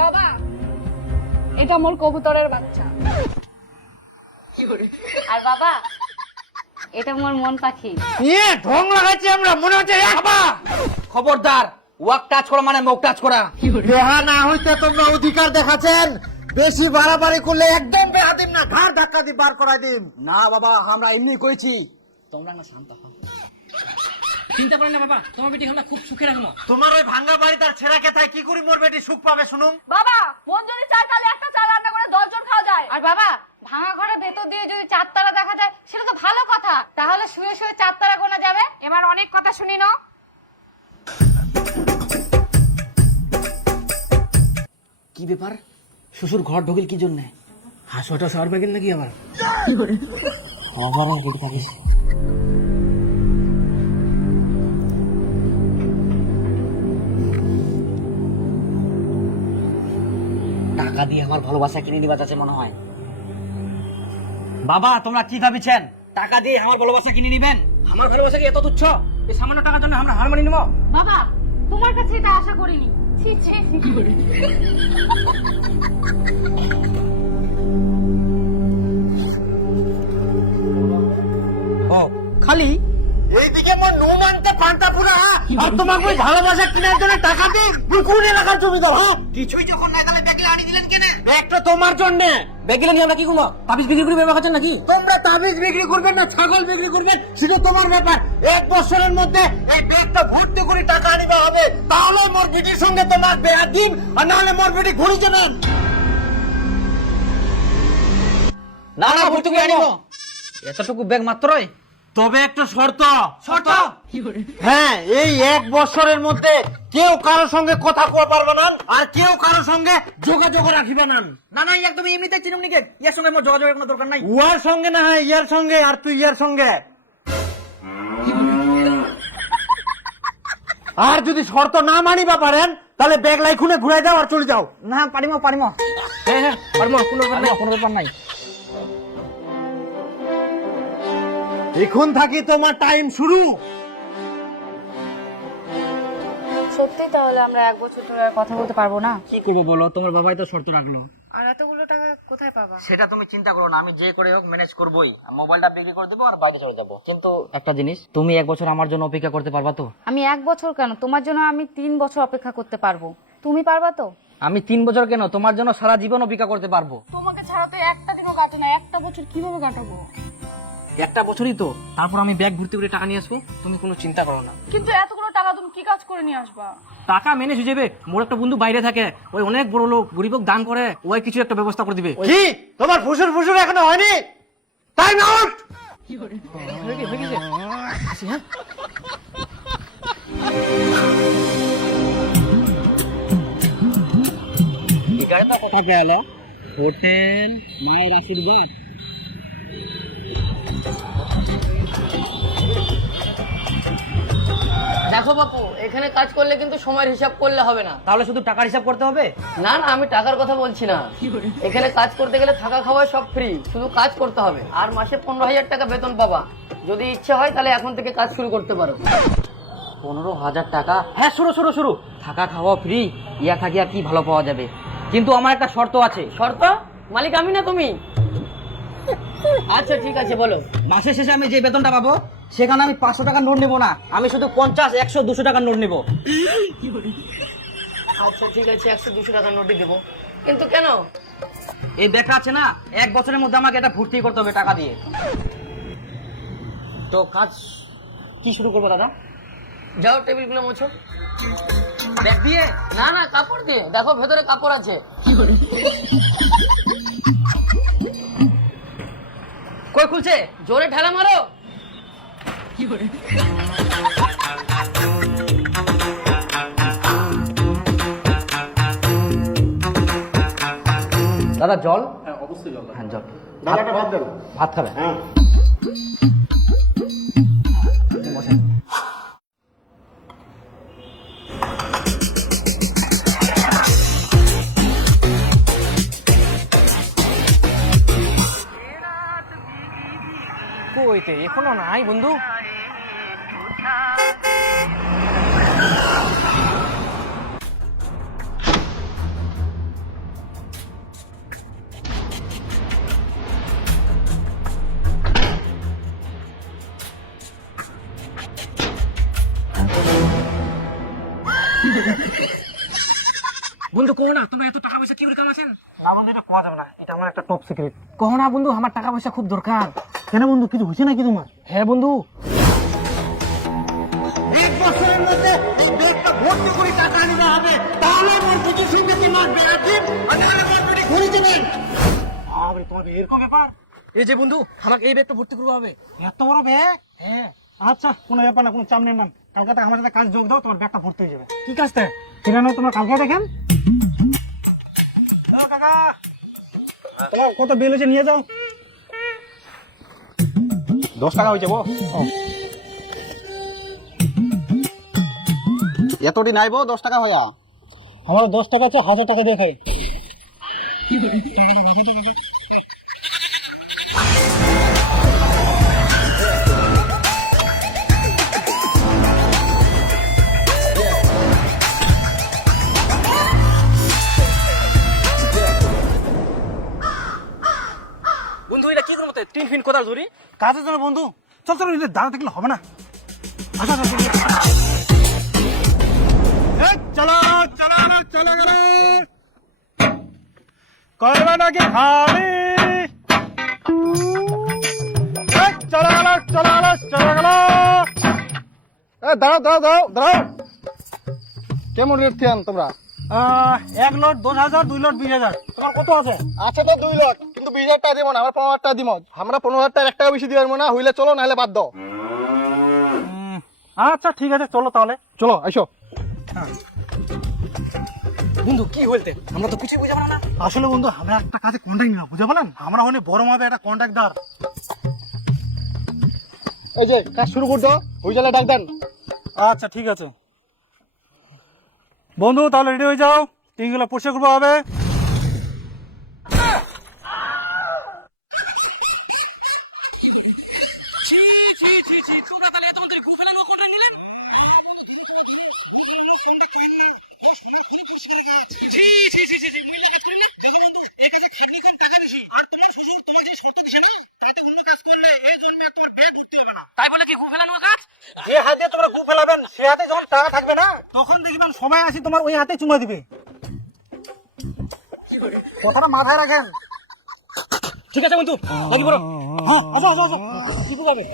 বাবা, এটা মোর কবুতরের বাচ্চা। আর বাবা, এটা মোর মন পাখি। নিয়ে ঢং লাগাচ্ছি আমরা, মনে হচ্ছে বাবা। খবরদার, ওয়াক টাচ করা মানে মুখ টাচ করা। দেহা না হইতে তোমরা অধিকার দেখাচ্ছেন, বেশি বাড়াবাড়ি করলে একদম বেহা দিম না, ঘাড় ধাক্কা দিয়ে বার করাই দিম। না বাবা, আমরা এমনি করেছি, তোমরা না শান্ত হও। চিন্তা করেন না বাবা, তোমার বেটি আমরা খুব সুখে রাখবো। তোমার ওই ভাঙ্গা বাড়ি তার ছেঁড়া কেথায় কি করি মোর বেটি সুখ পাবে শুনুন। বাবা, মন যদি চায় তাহলে একটা চা রান্না করে 10 জন খাওয়া যায়। আর বাবা, ভাঙা ঘরের ভেতর দিয়ে যদি চারতলা দেখা যায় সেটা তো ভালো কথা, তাহলে শুয়ে শুয়ে চারতলা গোনা যাবে। এবার অনেক কথা শুনি না। কি ব্যাপার, শ্বশুর ঘর ঢুকিল কি জন্য? হাসুয়াটা শহর পেগেল নাকি আবার? থাকিস টাকা দিয়ে আমার ভালোবাসা কিনে নিবা যাচ্ছে মনে হয়। বাবা, তোমরা কি ভাবিছেন টাকা দিয়ে আমার ভালোবাসা কিনে নিবেন? আমার ভালোবাসা কি এত তুচ্ছ? এই সামান্য টাকার জন্য আমরা হার মানিয়ে নেবো? বাবা, তোমার কাছে এটা আশা করিনি। ছি ছি। ও খালি এইদিকে মোর নুন আনতে পান্তা পুরা, আর তোমাকে ওই ভালোবাসা কেনার জন্য টাকা দিই দুকুন এলাকার জমিদার। হ্যাঁ, কিছুই যখন নাই তাহলে ব্যাগলে আনি দিলেন কেন? একটা তোমার জন্য। ব্যাগলে নিয়ে আমরা কি করবো? তাবিজ বিক্রি করে ব্যবহার করছেন নাকি? তোমরা তাবিজ বিক্রি করবেন না ছাগল বিক্রি করবেন সেটা তোমার ব্যাপার। 1 বছরের মধ্যে এই ব্যাগটা ভর্তি করে টাকা আনিবা হবে, তাহলে মোর বিটির সঙ্গে তোমার বিয়া দিন, আর নাহলে মোর বিটি ঘুরি যাবেন। না না, ভর্তি করে আনিব। এতটুকু ব্যাগ মাত্রই। তবে একটা শর্ত। শর্ত? হ্যাঁ, এই 1 বছরের মধ্যে কেউ কারোর সঙ্গে কথা কওয়া পারবে না, আর কেউ কারোর সঙ্গে যোগাযোগ রাখিবে না। না না, একদম এমনিতে চিনুম নিকে, ইয়ার সঙ্গে আমার যোগাযোগের কোনো দরকার নাই। উয়ার সঙ্গে না হয় ইয়ার সঙ্গে, আর তুই ইয়ার সঙ্গে। আর যদি শর্ত না মানিবা পারেন তাহলে ব্যাগ লাই খুলে ঘুরে যাও আর চলে যাও। না পারিম পারিম, হ্যাঁ হ্যাঁ পারিম, কোনো ব্যাপার নাই, কোনো ব্যাপার নাই। এখন থাকি তোমার টাইম শুরু। সত্যি তাহলে আমরা 1 বছর ধরে আর কথা বলতে পারবো না? কি করবো বলো, তোমার বাবাই তো শর্ত রাখলো। আর এতগুলো টাকা কোথায় পাবা? সেটা তুমি চিন্তা করো না, আমি যে করে হোক ম্যানেজ করবোই। মোবাইলটা বিক্রি করে দেবো আর বাইরে চলে যাবো। কিন্তু একটা জিনিস, তুমি 1 বছর আমার জন্য অপেক্ষা করতে পারবা তো? আমি 1 বছর কেন, তোমার জন্য আমি 3 বছর অপেক্ষা করতে পারবো। তুমি পারবা তো? আমি 3 বছর কেন, তোমার জন্য সারা জীবন অপেক্ষা করতে পারবো। তোমাকে ছাড়া তো একটা দিনও কাটে না, একটা বছর কিভাবে কাটাবো? একটা বছরই তো, তারপর আমি ব্যাগ ভর্তি করে টাকা নিয়ে আসবো, তুমি কোনো চিন্তা করো না। কিন্তু এতগুলো টাকা তুমি কি কাজ করে নিয়ে আসবা? টাকা ম্যানেজ হয়ে যাবে। মোর একটা বন্ধু বাইরে থাকে, ওই অনেক বড় লোক, গরিবক দান করে, ওই কিছু একটা ব্যবস্থা করে দিবে। কি তোমার ফুসুর ফুসুর এখনো হয়নি? Time out. হয়ে গেছে। আসি, হ্যাঁ। এগারোটা কথা গেল, হোটেল মায়ের আশীর্বাদ। দেখো বাপু, এখানে কাজ করলে কিন্তু সময়ের হিসাব করলে হবে না। তাহলে শুধু টাকার হিসাব করতে হবে? না না, আমি টাকার কথা বলছি না। এখানে কাজ করতে গেলে থাকা খাওয়া সব ফ্রি, শুধু কাজ করতে হবে। আর মাসে 15,000 টাকা বেতন পাবা। যদি ইচ্ছে হয় তাহলে এখন থেকে কাজ শুরু করতে পারো। 15,000 টাকা? হ্যাঁ, শুরু। থাকা খাওয়া ফ্রি, ইয়া থাকি আর কি ভালো পাওয়া যাবে। কিন্তু আমার একটা শর্ত আছে। শর্ত? মালিক আমি না তুমি? আচ্ছা ঠিক আছে, বলো। মাসের শেষে আমি যে বেতনটা পাবো সেখানে আমি 500 টাকা নোট নেবো না, আমি শুধু 50, 100, 200 টাকার নোট নেবো। আচ্ছা ঠিক আছে, 100-200 টাকা নোটই দেবো। কিন্তু কেন? এই ব্যাগটা আছে না, 1 বছরের মধ্যে আমাকে এটা ভর্তি করতে হবে টাকা দিয়ে। তো কাজ কি শুরু করবো দাদা? যাও টেবিলগুলো মোছো। ব্যাগ দিয়ে? না না, কাপড় দিয়ে। দেখো ভেতরে কাপড় আছে। কই খুলছে? জোরে ঠেলা মারো। দাদা জল? হ্যাঁ অবশ্যই জল। হ্যাঁ জল। ভাত খাবে? বসেন। কইতে এখনো নাই বন্ধু? বন্ধু কো না তোমরা এত টাকা পয়সা কি করে কামাছেন? না বন্ধু, এটা কোয়া যাবে না, এটা আমার একটা টপ সিক্রেট। কো না বন্ধু, আমার টাকা পয়সা খুব দরকার। কেন বন্ধু, কিছু হয়েছে নাকি তোমার? হ্যাঁ বন্ধু, এক বছরের মধ্যে এই ব্যাগটা ভর্তি করে টাকা আনিতে হবে, তাহলে মোর বিটির সঙ্গে তোমার বিয়া দিন, আর নাহলে মোর বিটি ঘুরে যাবেন। আরে তোমার এরকম ব্যাপার? এই যে বন্ধু, আমাকে এই ব্যাগটা ভর্তি করতে হবে। এত বড় ব্যাগ? হ্যাঁ। আচ্ছা, কোনো ব্যাপার না, কোনো চাপ নেন না। কালকে আমার সাথে কাজ যোগ দাও, তোমার ব্যাগটা ভর্তি হয়ে যাবে। কি কাজটা? কিরানো তোমার কালকে দেখেন। ও কাকা, তোমার কত বিল হয়েছে নিয়ে যাও। 10 টাকা হয়েছে বো। এতটি নাইবো 10 টাকা হয়া। আমার 10 টাকা আছে, 1000 টাকা দিয়ে খাই। বন্ধু এটা কি করতে 3 ফিন কোদাল ধরি? কাজের জন্য বন্ধু। চল চল, দাঁড়া থাকলে হবে না। আচ্ছা আচ্ছা, চলো চলো চলো গেল। করবে নাকি খালি? চলো গেল চলো গেল চলো গেল। দাঁড়াও দাঁড়াও দাঁড়াও দাঁড়াও। কেমন রেট থিয়ান তোমরা? 1 লট 10,000, 2 লট 20,000। তোমার কত আছে? আছে তো 2 লাখ, কিন্তু 20,000 টাকা দিব না, আমরা 15,000 টাকা দিব। আমরা 15,000 টাকা 1 টাকা বেশি দিতে পারবো না, হইলে চলো নাহলে বাদ দাও। আচ্ছা ঠিক আছে, চলো তাহলে। চলো আইসো। বন্ধু কি বলতে, আমরা তো কিছুই বুঝাবো না। আসলে বন্ধু, আমরা একটা কাজে কন্ট্যাক্ট নিলাম, বুঝে বলেন, আমরা হলে বড় মাপে একটা কন্ট্রাক্টর। এই যে কাজ শুরু করে দাও, হয়ে গেলে ডাক দেন। আচ্ছা ঠিক আছে বন্ধু, তাহলে রেডি হয়ে যাও, টিনগুলো পরিষ্কার করবো হবে। যে হাতে তোমরা গু ফেলাবেন, সে হাতে যখন টাকা থাকবে না, তখন দেখবেন সবাই আসি তোমার ওই হাতে চুমা দিবে। কথাটা মাথায় রাখেন। ঠিক আছে বন্ধু, লাগি বড়। হ্যাঁ, আসো আসো আসো। কি করবে?